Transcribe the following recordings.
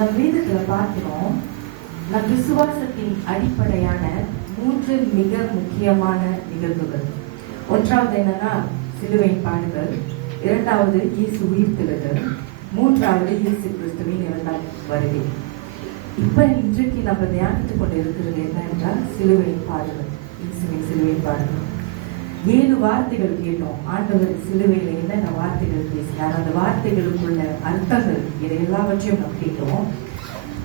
நம் வேதத்துல பார்க்கிறோம், நம் விசுவாசத்தின் அடிப்படையான 3 மிக முக்கியமான நிகழ்வுகள். ஒன்றாவது என்னன்னா சிலுவை பாடுகள், இரண்டாவது இயேசு உயிர்த்தெழுதல், மூன்றாவது இயேசு கிறிஸ்துவின் 2ஆம் வருகை. இப்ப இன்றைக்கு நம்ம தியானித்துக் கொண்டு இருக்கிறது என்ன என்றால் சிலுவை பாடுகள், இயேசுவின் சிலுவை பாடுகள். 7 வார்த்தைகள் கேட்டோம். ஆண்டவர் சிலுவையில என்னென்ன வார்த்தைகள் பேசினார், அந்த வார்த்தைகளுக்குள்ள அர்த்தங்கள், இதை எல்லாவற்றையும் நாம் கேட்டோம்.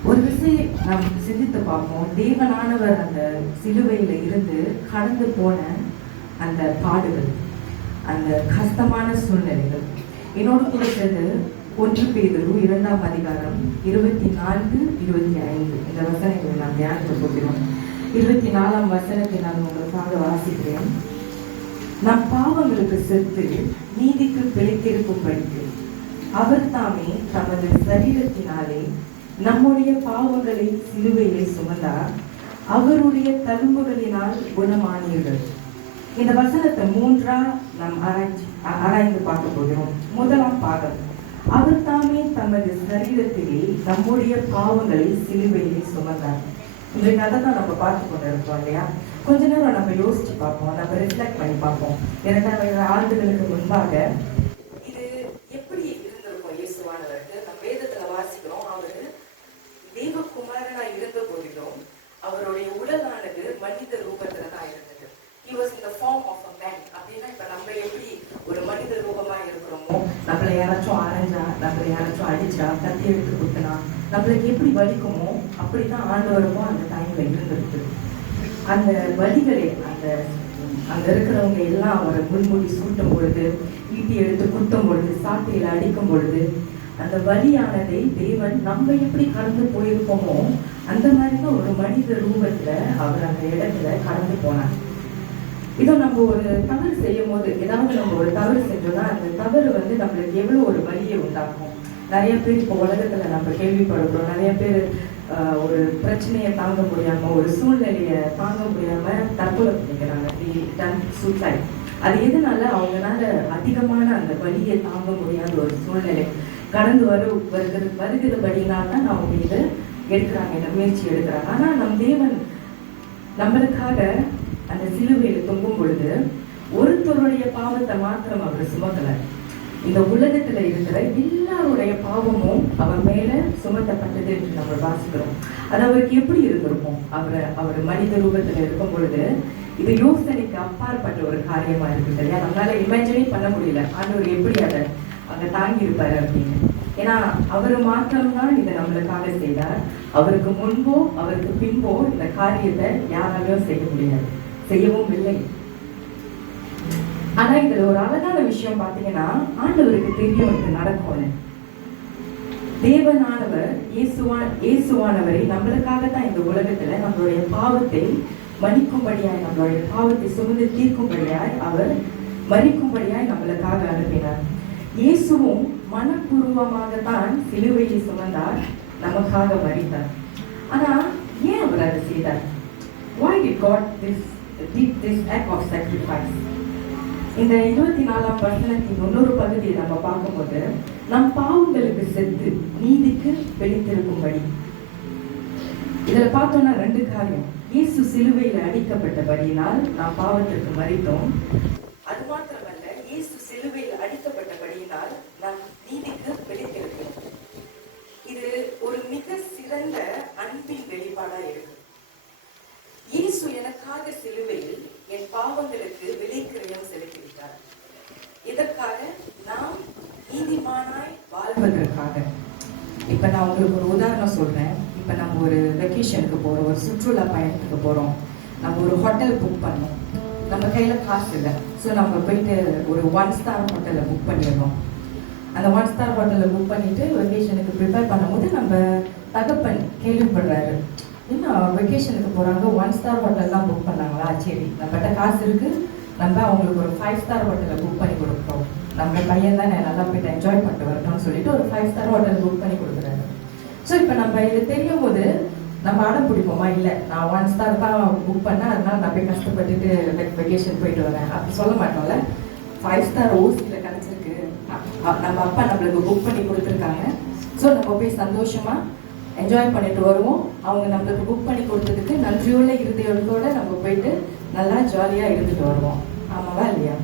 ஒரு விஷயம் நாம் சிந்தித்து பார்ப்போம். தேவனானவர் அந்த சிலுவையில இருந்து கடந்து போன அந்த பாடுகள், அந்த கஷ்டமான சூழ்நிலைகள். என்னோடு கூட சேர்ந்து 1 பேதுரு 2ஆம் அதிகாரம் 24, 25 இந்த வசனங்களை நாம் தியானிக்க போகிறோம். 24ஆம் வசனத்தை நான் உங்களுக்காக வாசிக்கிறேன். நம் பாவங்களுக்கு செத்து நீதிக்கு பிழைத்திருக்கும்படிக்கு அவர் தாமே தமது சரீரத்தினாலே நம்முடைய பாவங்களை சிலுவையிலே சுமந்தார், அவருடைய தழும்புகளினால் குணமானீர்கள். இந்த வசனத்தை 3ஆ நாம் ஆராய்ந்து பார்க்க போகிறோம். முதலாம் பாகம், அவர் தாமே தமது சரீரத்திலே நம்முடைய பாவங்களை சிலுவையிலே சுமந்தார். இன்றைக்கு அதை தான் நம்ம பார்த்து கொண்டு இருக்கோம் இல்லையா? கொஞ்ச நேரம் நம்ம யோசிச்சு பார்ப்போம், நம்ம ரிஃப்ளெக்ட் பண்ணி பார்ப்போம். 2000 ஆண்டுகளுக்கு முன்பாக இது எப்படி இருந்திருக்கும் இயேசுவானவருக்கு? நம்ம வேதத்துல வாசிக்கிறோம், அவரு தேவகுமாரனா இருந்த போதிலும் அவருடைய உடலானது மனித ரூபத்துல தான் இருந்தது. He was in the form of a man. அப்படின்னா இப்ப நம்ம எப்படி ஒரு மனித ரூபமா இருக்கிறோமோ, நம்மளை யாராச்சும் ஆரஞ்சா, நம்மளை யாராச்சும் அடிச்சா, கத்தி எடுத்து குத்துனா நம்மளுக்கு எப்படி வலிக்குமோ அப்படிதான் ஆண்டவருக்கும் அந்த டைம்ல இருந்திருக்கு. அந்த வலிகளே, அங்க இருக்கிறவங்க எல்லாம் அவரை முள்முடி சூட்டும் பொழுது, ஈட்டி எடுத்து குத்தும் பொழுது, சாட்டையில அடிக்கும் பொழுது, அந்த வலியானதை தேவன் நம்ம எப்படி கடந்து போயிருப்போமோ அந்த மாதிரிதான் ஒரு மனித ரூபத்துல அவர் அந்த இடத்துல கடந்து போனார். இதோ நம்ம ஒரு தவறு செய்யும் போது, ஏதாவது நம்ம ஒரு தவறு செஞ்சோம்னா அந்த தவறு நம்மளுக்கு எவ்வளவு ஒரு வலியை உண்டாக்கும். நிறைய பேர் இப்போ உலகத்துல நம்ம கேள்விப்படுறோம், நிறைய பேர் ஒரு பிரச்சனையை தாங்க முடியாம, ஒரு சூழ்நிலையை தாங்க முடியாம தற்கொலை பண்ணிக்கிறாங்க. சூசைட். அது எதனால? அவங்களால அதிகமான அந்த வலியை தாங்க முடியாத ஒரு சூழ்நிலை கடந்து வருகிறபடினால்தான் அவங்க இதை எடுக்கிறாங்க, இந்த முயற்சி எடுக்கிறாங்க. ஆனா நம் தேவன் நம்மளுக்காக அந்த சிலுவையில தொங்கும் பொழுது ஒருத்தருடைய பாவத்தை மாத்திரம் அவர் சுமக்கல. இந்த உலகத்துல இருக்கிற எல்லாருடைய பாவமும் அவர் மேல சுமத்தப்பட்டது என்று நம்ம வாசிக்கிறோம். அது அவருக்கு எப்படி இருந்திருக்கும்? அவர் மனித ரூபத்துல இருக்கும் பொழுது இது யோசனைக்கு அப்பாற்பட்ட ஒரு காரியமா இருக்கு இல்லையா? நம்மளால இமேஜினே பண்ண முடியல ஆண்டவர் எப்படி அதை அங்க தாங்கி இருப்பாரு அப்படின்னு. ஏன்னா அவரு மாத்திரம்தான் இதை நம்மளுக்காக செய்தார். அவருக்கு முன்போ அவருக்கு பின்போ இந்த காரியத்தை யாராலையும் செய்ய முடியாது, செய்யவும் இல்லை. ஆனா இதுல ஒரு அழகான விஷயம் பாத்தீங்கன்னா, ஆண்டவருக்கு தெரியும் இது நடக்கும்னு. தேவனானவர் இயேசுவானவரை நம்மளுக்காக தான் இந்த உலகத்துல நம்மளுடைய பாவத்தை மன்னிக்கும்படியாய், நம்மளுடைய பாவத்தை சுமந்து தீர்க்கும்படியாய், அவர் மறிக்கும்படியாய் நம்மளுக்காக அனுப்பினார். இயேசுவும் மனப்பூர்வமாகத்தான் சிலுவையை சுமந்தார், நமக்காக மரித்தார். ஆனா ஏன் அவர் அதை செய்தார்? Why did God did this act of sacrifice? இந்த 24ஆம் வசனத்தின் இன்னொரு பகுதியை நம்ம பார்க்கும்போது, நம் பாவங்களுக்கு செத்து நீதிக்கு பிழைத்திருக்கும்படி, இதுல பார்த்தோம்னா 2 காரியம். இயேசு சிலுவையில அடிக்கப்பட்டபடியினால் நாம் பாவத்திற்கு மரித்தோம். அது மாத்திரமல்ல, இயேசு சிலுவையில் அடிக்கப்பட்டபடியினால் நாம் நீதிக்கு பிழைத்திருக்கிறோம். இது ஒரு மிக சிறந்த அன்பின் வெளிப்பாடா இருக்கு. இயேசு எனக்காக சிலுவையில் என் பாவங்களுக்கு விலைக்கிரயம் செலுத்திவிட்டார். இதற்காக நாம் நீதிமானாய் வாழ்வதற்காக. இப்ப நான் உங்களுக்கு ஒரு உதாரணம் சொல்றேன். இப்ப நம்ம ஒரு வெக்கேஷனுக்கு போறோம், ஒரு சுற்றுலா பயணத்துக்கு போறோம். நம்ம ஒரு ஹோட்டல் புக் பண்ணோம், நம்ம கையில காசு இல்லை. ஸோ நம்ம போயிட்டு ஒரு 1 ஸ்டார் ஹோட்டலை புக் பண்ணிடுறோம். அந்த 1 ஸ்டார் ஹோட்டலை புக் பண்ணிட்டு வெக்கேஷனுக்கு ப்ரிப்பேர் பண்ணும்போது நம்ம தகப்பன் கேள்விப்படுறாரு, என்ன வெக்கேஷனுக்கு போகிறாங்க, 1 ஸ்டார் ஹோட்டல்லாம் புக் பண்ணாங்களா? சரி, நம்மகிட்ட காசு இருக்குது, நம்ம அவங்களுக்கு ஒரு 5 ஸ்டார் ஹோட்டலை புக் பண்ணி கொடுக்குறோம். நம்ம பையன் தான் நல்லா போயிட்டு என்ஜாய் பண்ணிட்டு வரணும்னு சொல்லிட்டு ஒரு 5 ஸ்டார் ஹோட்டல் புக் பண்ணி கொடுக்குறாரு. ஸோ இப்போ நம்ம இது தெரியும் போது நம்ம அடம் பிடிப்போமா? இல்லை, நான் 1 ஸ்டார் தான் புக் பண்ணேன், அதனால நான் போய் கஷ்டப்பட்டுட்டு வெக்கேஷன் போயிட்டு வரேன் அப்படி சொல்ல மாட்டோம்ல. 5 ஸ்டார் ஓசியில் கிடச்சிருக்கு, நம்ம அப்பா நம்மளுக்கு புக் பண்ணி கொடுத்துருக்காங்க. ஸோ நம்ம போய் சந்தோஷமாக என்ஜாய் பண்ணிட்டு வருவோம். அவங்க நம்மளுக்கு புக் பண்ணி கொடுத்ததுக்கு நன்றியுள்ள இருதயத்தோட நம்ம போயிட்டு நல்லா ஜாலியாக இருந்துட்டு வருவோம். ஆமாவா இல்லையா?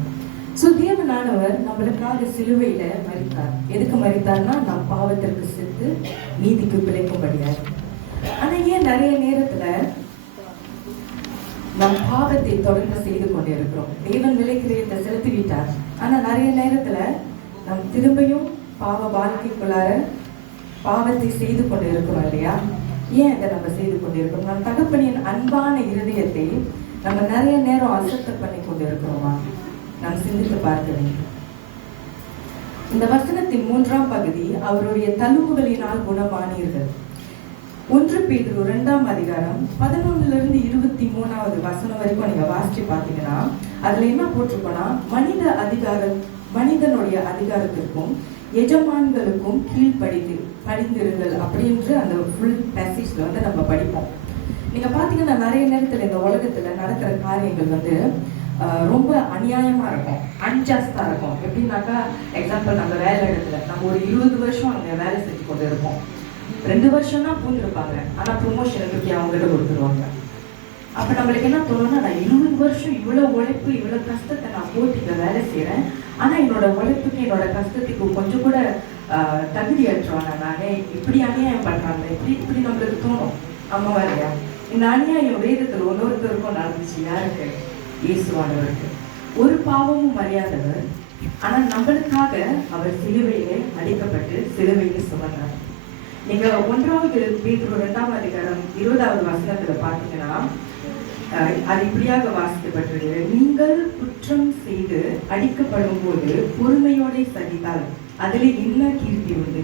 ஸோ தேவனானவர் நம்மளுக்காக சிலுவையில மரித்தார். எதுக்கு மரித்தார்னா நம் பாவத்திற்கு செத்து நீதிக்கு பிழைக்கும்படியார். ஆனா ஏன் நிறைய நேரத்துல நம் பாவத்தை தொடர்ந்து செய்து கொண்டு இருக்கிறோம்? தேவன் விலைக்கிரயத்தை செலுத்தி விட்டார். ஆனா நிறைய நேரத்துல நம் திரும்பியும் பாவ வாழ்க்கைக்குள்ளார பாவத்தை செய்து கொண்டு இருக்கிறோம் இல்லையா? ஏன் அதை நம்ம செய்து கொண்டு இருக்கிறோம்? நம் தகப்பனின் அன்பான இருதயத்தை நம்ம நிறைய நேரம் அசத்த பண்ணி கொண்டு இருக்கிறோமா? நாம் சிந்தித்து பார்க்க வேண்டும். இந்த வசனத்தின் 3ஆம் பகுதி, அவருடைய தழும்புகளினால் குணமானீர்கள். 1 பேதுரு 2ஆம் அதிகாரம் 11 23வது வசனம் வரைக்கும் நீங்க வாசிச்சு பார்த்தீங்கன்னா அதுல என்ன போட்டிருக்கோம்னா, மனிதனுடைய அதிகாரத்திற்கும் எஜமான்களுக்கும் படிந்திருங்கள் அப்படின்ற அந்த ஃபுல் பேசேஜ்ல நம்ம படிப்போம். நீங்க பாத்தீங்கன்னா நிறைய நேரத்துல இந்த உலகத்துல நடக்கிற காரியங்கள் ரொம்ப அநியாயமா இருக்கும், அன்ஜஸ்டா இருக்கும். எப்படின்னாக்கா, எக்ஸாம்பிள், நம்ம வேலை இடத்துல நம்ம ஒரு 20 வருஷம் அங்க வேலை செஞ்சு கொண்டு இருப்போம். 2 வருஷம் தான் பூந்துருப்பாங்க, ஆனா ப்ரொமோஷன் பற்றி அவங்ககிட்ட கொடுத்துருவாங்க. அப்ப நம்மளுக்கு என்ன தோணும்னா, நான் 20 வருஷம் இவ்வளவு உழைப்பு இவ்வளவு கஷ்டத்தை நான் போட்டு இங்க வேலை செய்யறேன், ஆனா என்னோட உழைப்புக்கு என்னோட கஷ்டத்துக்கு கொஞ்சம் கூட தகுதியற்றவானா நானே, இப்படி அநியாயம் பண்றாங்க, இப்படி நம்மளுக்கு தோணும். ஆமா இல்லையா? இந்த அநியாயம் வேதத்துல ஒன்னொருத்தருக்கும் நடந்துச்சு. யாருக்கு? இயேசுவானவருக்கு. ஒரு பாவமும் அறியாதவர், ஆனா நம்மளுக்காக அவர் சிலுவையிலே அடிக்கப்பட்டு சிலுவையிலே சுமந்தார். நீங்க 1 பேதுரு 2ஆம் அதிகாரம் 20வது வசனத்துல பாத்தீங்கன்னா அது இப்படியாக வாசிக்கப்பட்டிருக்கு. நீங்கள் குற்றம் செய்து அடிக்கப்படும் போது பொறுமையோட சகித்தால் அதிலே என்ன கீர்த்தி உண்டு?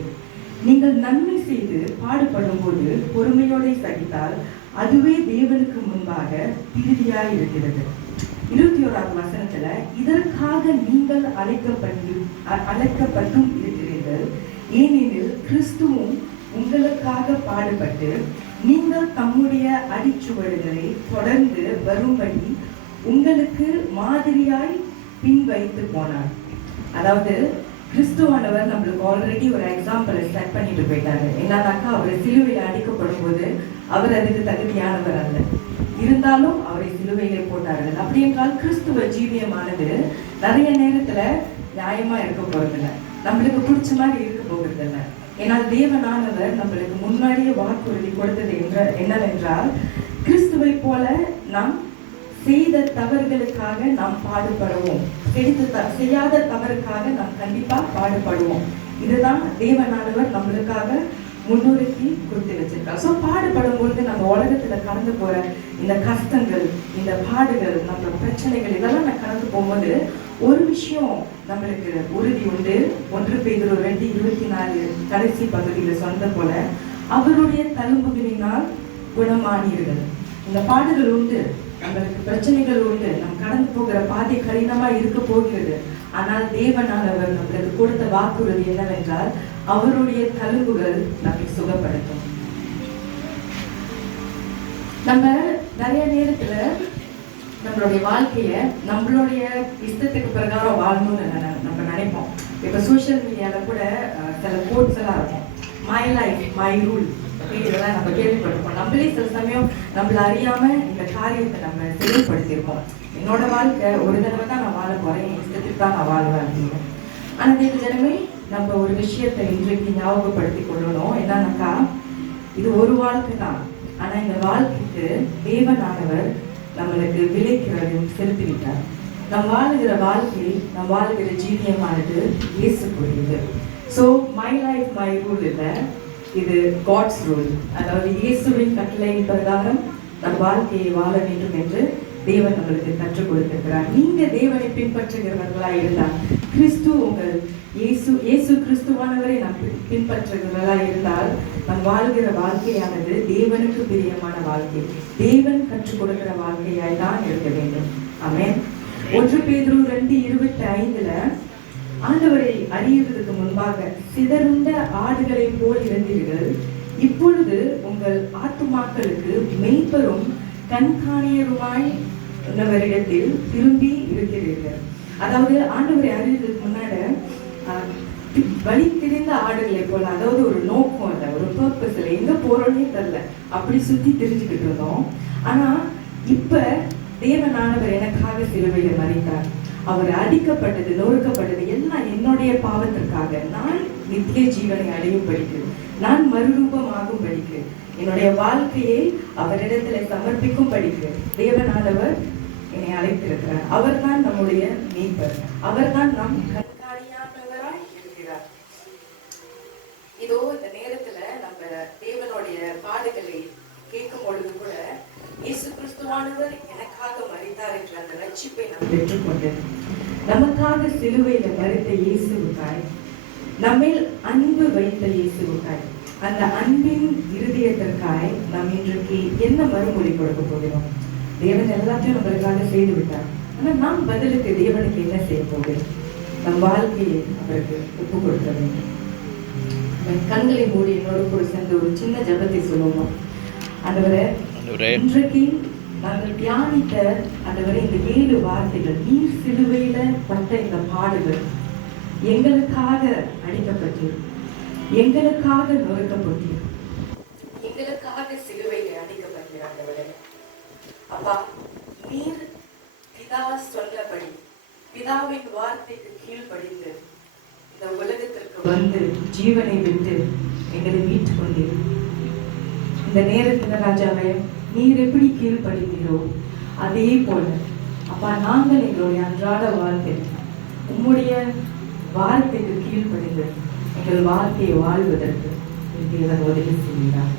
நீங்கள் நன்மை செய்து பாடுபடும் போது பொறுமையோட சகித்தால் அதுவே தேவனுக்கு முன்பாக திருதியாய் இருக்கிறது. 21வது வசனத்துல, இதற்காக நீங்கள் அழைக்கப்பட்டும் இருக்கிறீர்கள், ஏனெனில் கிறிஸ்துவும் உங்களுக்காக பாடுபட்டு நீங்கள் தம்முடைய அடிச்சுவடுகளை தொடர்ந்து வரும்படி உங்களுக்கு மாதிரியாய் பின் வைத்து போனார். அதாவது கிறிஸ்துவானவர் நம்மளுக்கு ஆல்ரெடி ஒரு எக்ஸாம்பிள் செட் பண்ணிட்டு போயிட்டாரு. என்னன்னாக்கா, அவர் சிலுவையில அடிக்கப்படும் போது அவர் அதுக்கு தகுதியானவர் அல்ல, இருந்தாலும் அவரை சிலுவையிலே போட்டார்கள். அப்படி என்றால் கிறிஸ்துவ ஜீவியமானது நிறைய நேரத்துல நியாயமா இருக்க போறதில்லை, நம்மளுக்கு பிடிச்ச மாதிரி இருக்க போகிறதில்லை. ஏன்னா தேவனானவர் நம்மளுக்கு முன்னாடியே வாக்குறுதி கொடுத்தது என்னவென்றால், கிறிஸ்துவை போல நாம் செய்த தவறுகளுக்காக நாம் பாடுபடுவோம், செய்யாத தவறுக்காக நாம் கண்டிப்பா பாடுபடுவோம். இதுதான் தேவனானவர் நம்மளுக்காக முன்னுரிமை கொடுத்து வச்சிருக்காங்க. ஸோ பாடுபடும் பொழுது நம்ம உலகத்துல கடந்து போற இந்த கஷ்டங்கள், இந்த பாடுகள், நம்ம பிரச்சனைகள், இதெல்லாம் நான் கடந்து போகும்போது ஒரு விஷயம் நம்மளுக்கு உறுதி உண்டு. 1 பேதுரு 2:24 கடைசி பகுதியில சொன்ன போல, அவருடைய தழும்புகளினால் குணமானீர்கள். இந்த பாடுகள் உண்டு, நம்மளுக்கு பிரச்சனைகள் உண்டு, நம் கடந்து போகிற பாதை கடினமா இருக்க போகிறது. ஆனால் தேவனானவர் நம்மளுக்கு கொடுத்த வாக்குறுதி என்னவென்றால், அவருடைய தழும்புகள் நம்மை சுகப்படுத்தும். நம்ம நிறைய நேரத்துல நம்மளுடைய வாழ்க்கைய நம்மளுடைய இஷ்டத்துக்கு பிரகாரம் வாழணும்னு நம்ம நினைப்போம். இப்ப சோசியல் மீடியால கூட சில கோட்ஸ் எல்லாம் இருக்கும், மை லைஃப் மை ரூல், இதெல்லாம் நம்ம கேள்விப்பட்டிருப்போம். நம்மளே சில சமயம் நம்மள அறியாம இந்த காரியத்தை நம்ம செயல்படுத்தியிருப்போம். என்னோட வாழ்க்கை ஒரு தடவை தான் நான் வாழ போறேன், என் இஷ்டத்துக்கு தான் நான் வாழ்வேன் அப்படின்னு. ஆனா இந்த ஜனமே நம்ம ஒரு விஷயத்தை இன்றைக்கு ஞாபகப்படுத்தி கொள்ளணும். என்னன்னாக்கா, இது ஒரு வாழ்க்கை தான், ஆனா இந்த வாழ்க்கைக்கு தேவனானவர் நம்மளுக்கு விலைக்கிரயம் செலுத்திவிட்டார். நம் வாழுகிற வாழ்க்கை, நம் வாழுகிற ஜீவியமானது இயேசுக்குரியது. So my life my rule இல்லை, இது காட்ஸ் ரூல். அதாவது இயேசுவின் கட்டளையின் பிரகாரம் நம் வாழ்க்கையை வாழ வேண்டும் என்று தேவன் நம்மளுக்கு கற்றுக் கொடுத்திருக்கிறார். நீங்க தேவனை பின்பற்றுகிறவர்களா இருந்தால், கிறிஸ்து உங்கள் இயேசு கிறிஸ்துவானவரை நாம் பின்பற்றுகிறவர்களா இருந்தால், நம் வாழ்கிற வாழ்க்கையானது தேவனுக்கு பிரியமான வாழ்க்கை, தேவன் கற்றுக் கொடுக்கிற வாழ்க்கையாய் தான் இருக்க வேண்டும். ஆமென். 1 பேதுரு 2:25 ஆண்டவரை அறியுறதுக்கு முன்பாக சிதறுண்ட ஆடுகளை போல் இருந்தீர்கள், இப்பொழுது உங்கள் ஆத்துமாக்களுக்கு மெய்ப்பெரும் கண்காணியருமாய் உள்ளவரிடத்தில் திரும்பி இருக்கிறீர்கள். அதாவது ஆண்டவரை அறிவதற்கு முன்னாடி வழி தெரிந்த ஆடுகளை போல, அதாவது ஒரு நோக்கம் இல்லை, ஒரு பர்பஸ் இல்லை, எங்க போறோன்னே தெரியல, அப்படி சுத்தி தெரிஞ்சுக்கிட்டு இருந்தோம். ஆனா இப்ப தேவனானவர் எனக்காக சிலுவையில மரித்தார். அவர் அடிக்கப்பட்டது, நொறுக்கப்பட்டது எல்லாம் என்னுடைய பாவத்திற்காக. நான் நித்திய ஜீவனை அடையும் படிக்கு, நான் மறுரூபமாகும் படிக்கு, என்னுடைய வாழ்க்கையை அவரிடத்துல சமர்ப்பிக்கும் படிக்கு தேவனானவர் என்னை அழைத்திருக்கிறார். அவர் தான் நம்முடைய மீட்பர், அவர் தான் நம் கண்காணியானவராய் இருக்கிறார். இதோ இந்த நேரத்துல நம்ம தேவனுடைய பாடுகளை கேட்கும் பொழுது கூட இயேசு கிறிஸ்துவானவர் எனக்காக மரித்தார் என்ற அந்த ரட்சிப்பை நாம் பெற்றுக்கொண்டு நமக்காக சிலுவையில மரித்த இயேசுவுக்காய், நம்மேல் அன்பு வைத்த இயேசுவுக்காய், அந்த அன்பின் இருதயத்திற்காய் நாம் இன்றைக்கு என்ன மறுமொழி கொடுக்க போகிறோம்? தேவன் எல்லாத்தையும் நம்மளுக்காக செய்து விட்டார். ஆனா நாம் பதிலுக்கு தேவனுக்கு என்ன செய்ய போகிறோம்? நம் வாழ்க்கையை அவருக்கு ஒப்பு கொடுக்க வேண்டும். கண்களை மூடி என்னோடு கூட சேர்ந்து ஒரு சின்ன ஜபத்தை சொல்லுவோம். ஆண்டவரே, இன்றைக்கு நாங்கள் தியானித்த ஆண்டவரே இந்த 7 வார்த்தைகள், நீர் சிலுவையில பட்ட இந்த பாடுகள் எங்களுக்காக அடிக்கப்பட்டு, எங்களுக்காக நொறுக்கப்பட்டு, எங்களுக்காக சிலுவையில் அடிக்கப்பட்டு ஆண்டவரே அப்பா, நீர் பிதா சொன்னபடி பிதாவின் வார்த்தைக்கு கீழ்ப்படிந்து இந்த உலகத்திற்கு வந்து ஜீவனை விட்டு எங்களை மீட்டுக் கொண்டீர். இந்த நேரத்துல ராஜாவே, நீர் எப்படி கீழ்ப்படிந்தீரோ அதே போல அப்பா நாங்கள் எங்களுடைய அன்றாட வாழ்க்கை உம்முடைய வார்த்தைக்கு கீழ்ப்படிந்து எங்கள் வாழ்க்கையை வாழ்வதற்கு தேவன் உதவி செய்கிறார்.